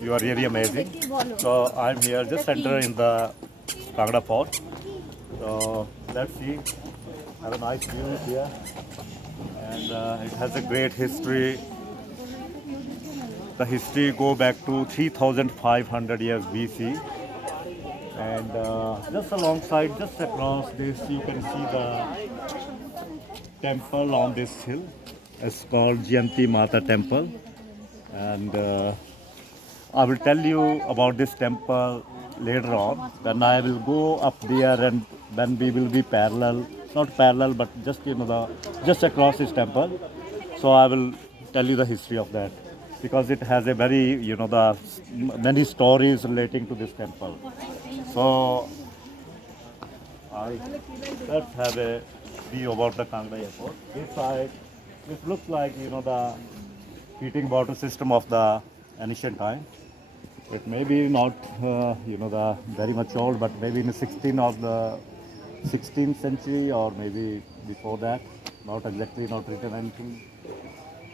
You are really amazing. So I'm here, just enter in the Kangra Fort. So let's see. Have a nice view here, and it has a great history. The history go back to 3,500 years BC, and just alongside, just across this, you can see the temple on this hill. It's called Jayanti Mata Temple, and I will tell you about this temple later on. Then I will go up there, and then we will be parallel, not parallel, but just just across this temple. So I will tell you the history of that because it has a very the many stories relating to this temple. So I let's have a view about the Kangra Airport. This side, it looks like the heating water system of the ancient time. It may be not, the very much old, but maybe in the 16th of the 16th century or maybe before that. Not exactly, not written anything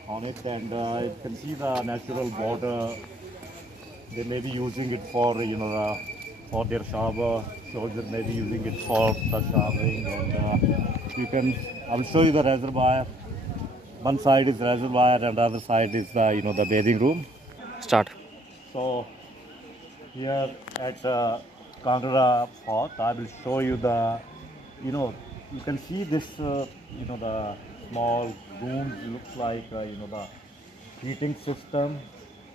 on it. And you can see the natural water. They may be using it for, for their shower. Soldiers may be using it for the showering. And you can, I'll show you the reservoir. One side is reservoir and the other side is the, the bathing room. Start. So here at Kangra Fort, I will show you the, you know, you can see this, the small rooms looks like, the heating system,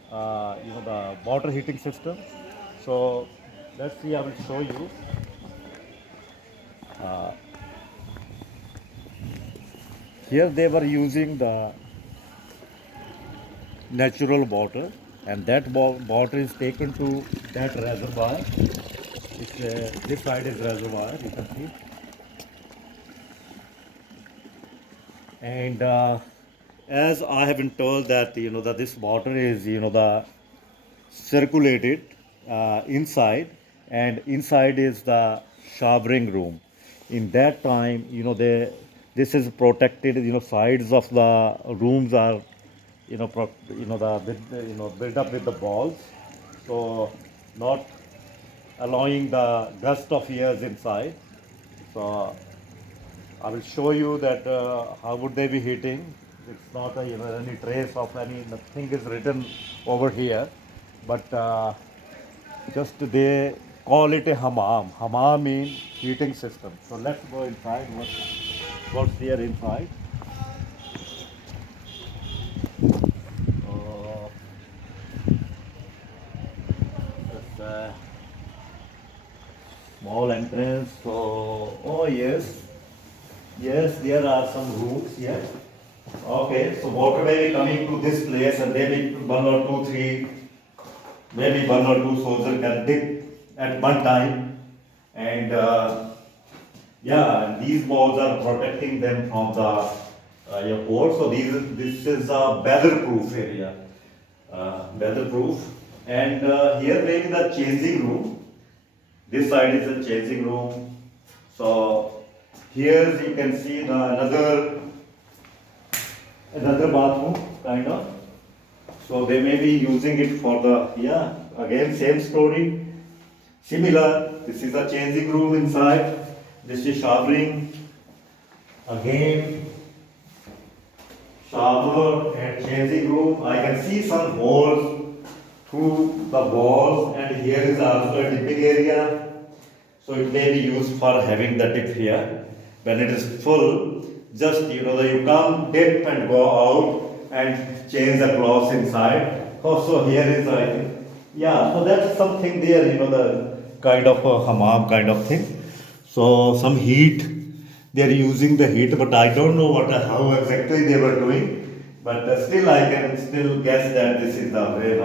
the water heating system. So let's see, I will show you. Here they were using the natural water, and that water is taken to that reservoir. This side is reservoir, you can see, and as I have been told that that this water is the circulated inside, and inside is the showering room. In that time, this is protected. Sides of the rooms are built up with the walls, so not allowing the gust of airs inside. So I will show you that how would they be heating. It's not any trace of any, nothing is written over here, but just they call it a hammam. Hammam means heating system. So let's go inside. What's here inside? So just small entrance. So oh yes, yes, there are some rooms here. Okay, so water may be coming to this place, and maybe one or two, three, maybe one or two soldiers can dig at one time, and yeah, and these walls are protecting them from the airport. So this is a weatherproof area, weatherproof, and here maybe the changing room. This side is the changing room. So here you can see another bathroom kind of. So they may be using it for the, yeah, again same story, similar. This is a changing room inside. This is showering. Again, shower and changing room. I can see some holes through the walls, and here is also a dipping area. So it may be used for having the dip here. When it is full, just you come dip and go out and change the clothes inside. Also here is yeah, so that's something there, the kind of a hammam kind of thing. So some heat, they are using the heat, but I don't know how exactly they were doing. But still, I can still guess that this is the way,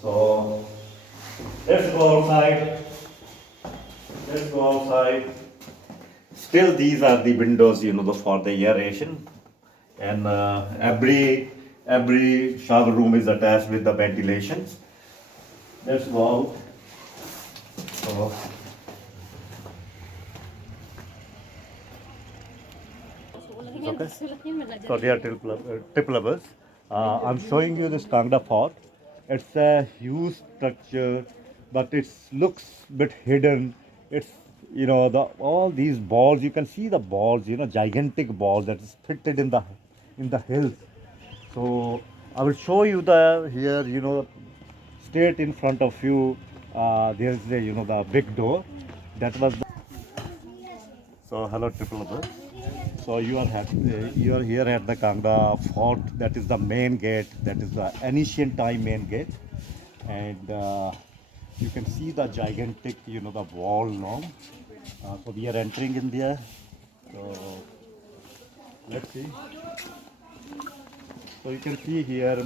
So let's go outside. Let's go outside. Still, these are the windows, for the aeration, and every shower room is attached with the ventilations. Let's go out. So, okay. So dear trip lovers, I'm showing you this Kangra Fort. It's a huge structure, but it looks bit hidden. It's the all these balls. You can see the balls. Gigantic balls that is fitted in the hills. So I will show you the here. Straight in front of you. There's the big door. That was so hello triplovers. So you are here at the Kangra Fort. That is the main gate. That is the ancient time main gate, and you can see the gigantic the wall now. So we are entering in there. So let's see. So you can see here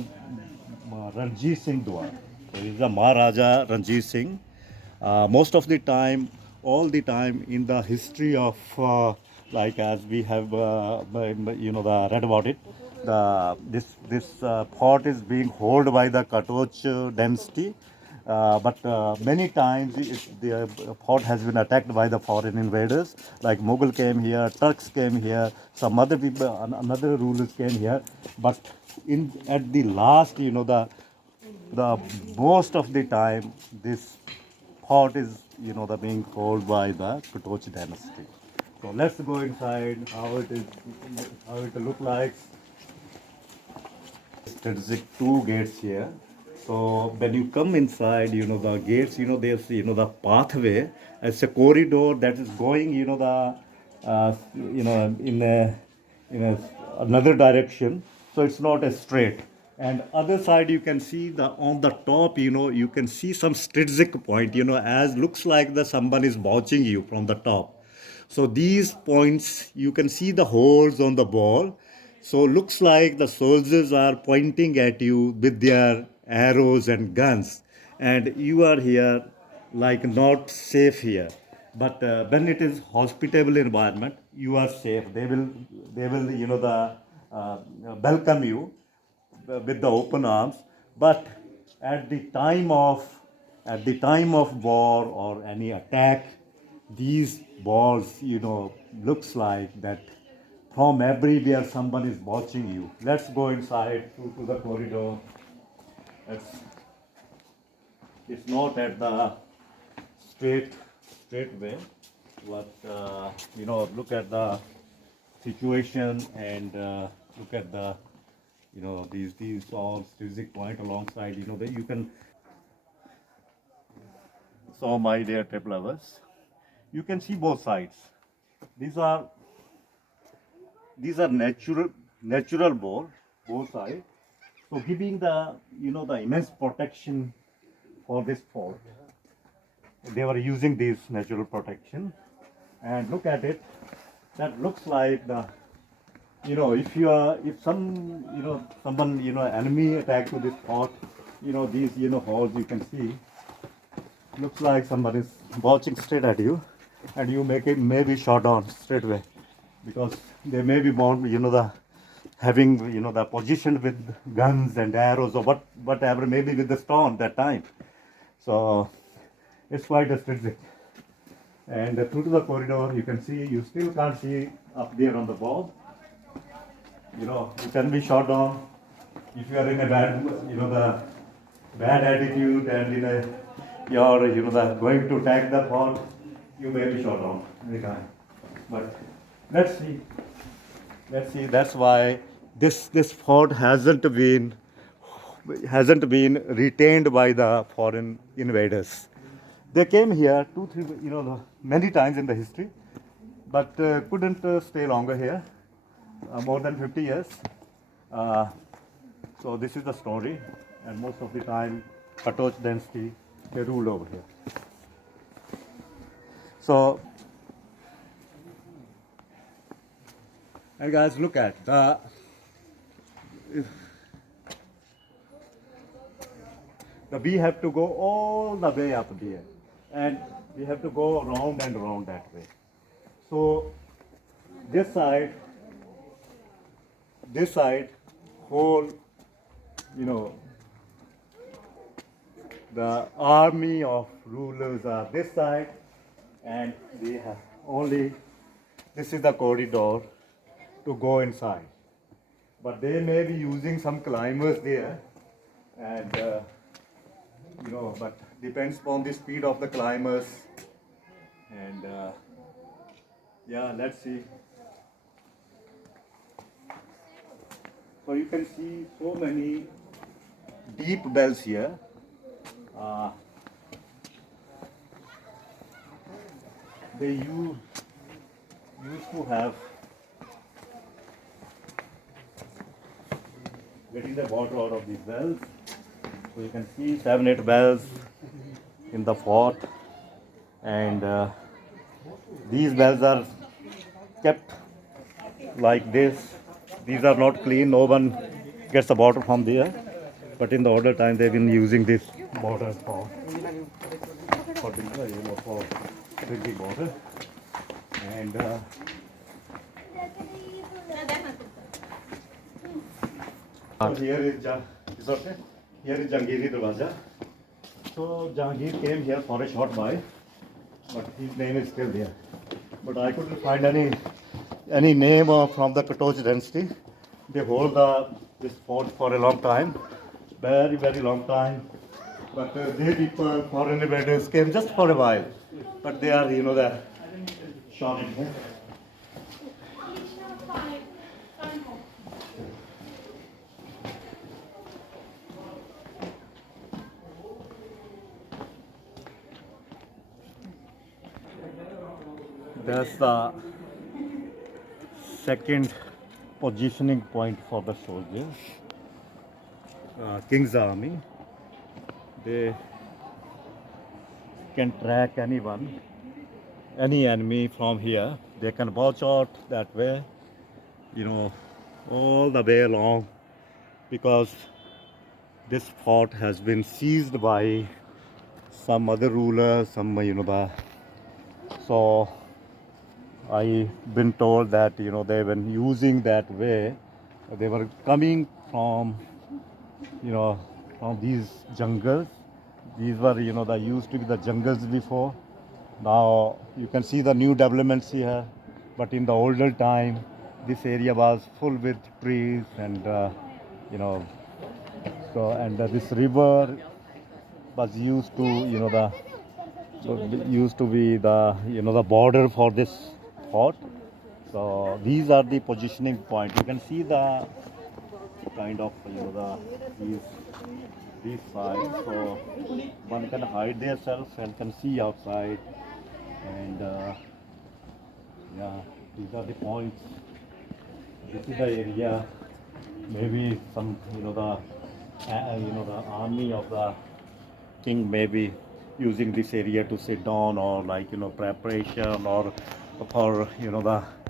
Ranjit Singh Dwar. So he is the Maharaja Ranjit Singh. Most of the time, all the time in the history of like as we have read about it, this fort is being held by the Katoch dynasty. But many times the fort has been attacked by the foreign invaders. Like Mughal came here, Turks came here, some other people, another rulers came here. But in at the last, the most of the time this fort is the being held by the Katoch dynasty. So let's go inside. How it look like. Strategic two gates here. So when you come inside, the gates, there's the pathway. It's a corridor that is going, in another direction. So it's not a straight. And other side, you can see the on the top, you can see some strategic point, as looks like the someone is watching you from the top. So these points, you can see the holes on the ball. So looks like the soldiers are pointing at you with their arrows and guns, and you are here like not safe here. But when it is hospitable environment, you are safe. They will welcome you with the open arms. But at the time of war or any attack, these balls looks like that from everywhere someone is watching you. Let's go inside to the corridor. it's, it's not at the straight straight way, but look at the situation, and look at the these all strategic point alongside that you can. So my dear trip lovers, you can see both sides. These are these are natural bore both sides, so giving the the immense protection for this fort. They were using this natural protection, and look at it. That looks like the if someone enemy attack to this fort, these holes you can see, looks like somebody is watching straight at you, and you make it maybe shot on straight away, because they may be born the having the position with guns and arrows or whatever, maybe with the stone that time. So it's quite a strategic. And through to the corridor, you can see, you still can't see up there on the wall. You can be shot down if you are in a bad, the bad attitude, and you're, going to attack the fort, you may be shot down anytime. But let's see, That's why this fort hasn't been retained by the foreign invaders. They came here two, three, many times in the history, but couldn't stay longer here, more than 50 years. Uh, so this is the story, and most of the time, Katoch dynasty, they ruled over here. So, and guys, look at we have to go all the way up there, and we have to go around and around that way. So this side, whole, the army of rulers are this side, and we have only, this is the corridor to go inside. But they may be using some climbers there, and but depends upon the speed of the climbers. And yeah, let's see. So you can see so many deep wells here. Uh, they used to have getting the water out of these wells. So you can see 7, 8 wells in the fort, and these wells are kept like this. These are not clean. No one gets the water from there. But in the older time, they've been using this water for drinking water. And so here is is okay. Here is Jangiri Darwaza. So Jahangir came here for a short while, but his name is still there. But I couldn't find any name from the Katoch dynasty. They hold this fort for a long time, very long time. But they people, foreign invaders came just for a while. But they are, the short. That's the second positioning point for the soldiers. King's army. They can track anyone, any enemy from here. They can watch out that way, all the way along, because this fort has been seized by some other ruler, so I've been told that they've been using that way. They were coming from from these jungles. These were the used to be the jungles before. Now you can see the new developments here, but in the older time, this area was full with trees and so and this river was used to the used to be the the border for this fort. So these are the positioning point. You can see the kind of these sides, so one can hide themselves and can see outside. And yeah, these are the points. This is the area. Maybe some the army of the king may be using this area to sit down, or like preparation, or for the